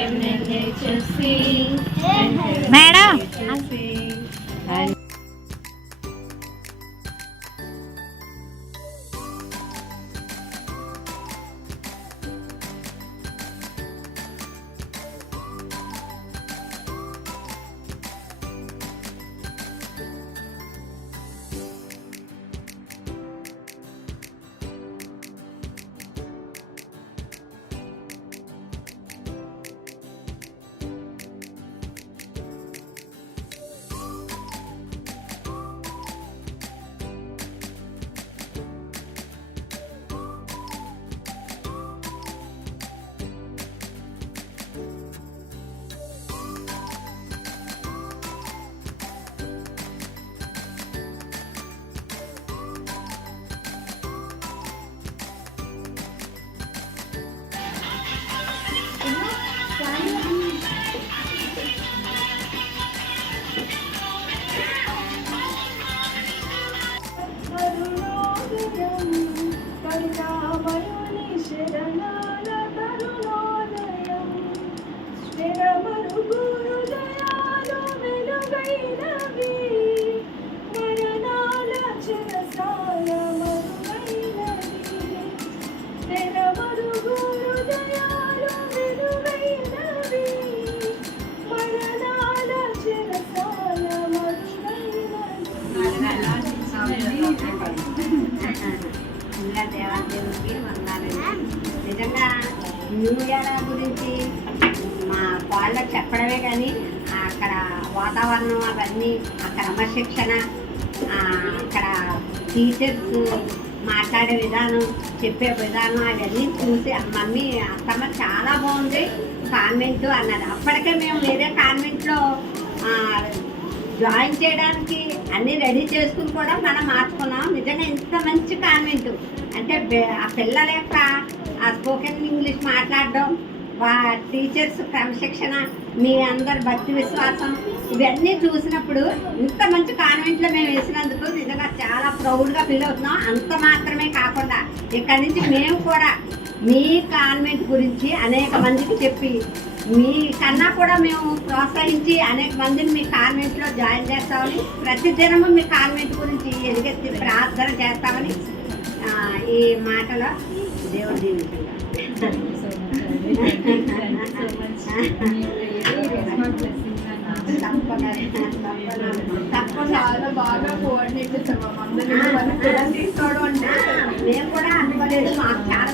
heaven and nature sing, madam and దేవాదేవుడికి వందాలండి. నిజంగా new year గురించి మా వాళ్ళకి చెప్పడమే కానీ అక్కడ వాతావరణం అవన్నీ ఆ క్రమశిక్షణ అక్కడ టీచర్స్ మాట్లాడే విధానం చెప్పే విధానం అవన్నీ చూసి మమ్మీ అత్తమ్మ చాలా బాగుంది కాన్వెంట్ అన్నది. అప్పటికే మేము వేరే కాన్వెంట్లో జాయిన్ చేయడానికి అన్నీ రెడీ చేసుకుని కూడా మనం మార్చుకున్నాం. నిజంగా ఇంత మంచి కాన్వెంట్ అంటే ఆ పిల్లల యొక్క ఆ స్పోకెన్ ఇంగ్లీష్ మాట్లాడడం, టీచర్స్ క్రమశిక్షణ, మీ అందరు భక్తి విశ్వాసం ఇవన్నీ చూసినప్పుడు ఇంత మంచి కాన్వెంట్లో మేము వేసినందుకు నిజంగా చాలా ప్రౌడ్గా ఫీల్ అవుతున్నాం. అంత మాత్రమే కాకుండా ఇక్కడి నుంచి మేము కూడా మీ కాన్వెంట్ గురించి అనేక మందికి చెప్పి మీ కన్నా కూడా మేము ప్రోత్సహించి అనేక మందిని మీ కాన్వెంట్లో జాయిన్ చేస్తామని, ప్రతిదినము మీ కాన్వెంట్ గురించి ఎలుగెత్తి ప్రార్థన చేస్తామని ఈ మాటలో దేవుడు దీవించారు. చాలా బాగా కోఆర్డినేట్ చేస్తాం. తీసుకోవడం అంటే మేము కూడా అనుకోలేదు. మాకు చాలా